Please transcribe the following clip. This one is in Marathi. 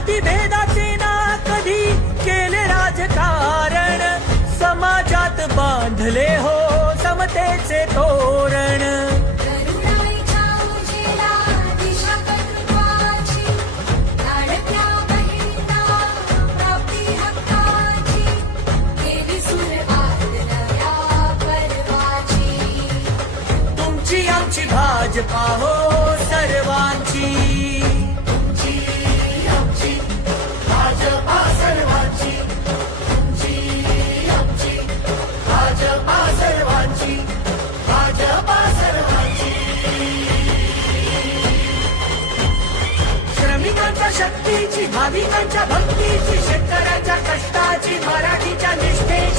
जातीभेदाचे ना कधी केले राजकारण, समाजात बांधले हो समतेचे तोरण. करुणाईच्या उजेला दिशा कर्तृत्वाची, लाडक्या बहिणींना प्राप्ती हक्काची, केली सुरुवात नव्या पर्वाची. तुमची आमची भाजपा हो सर्वांची. तुमची आमची भाजपा सर्वांची. तुमची आमची भाजपा सर्वांची. भाजपा सर्वांची. श्रमिकांच्या शक्तीची, भाविकांच्या भक्तीची, शेतकऱ्यांच्या कष्टाची, मराठीच्या निष्ठेची,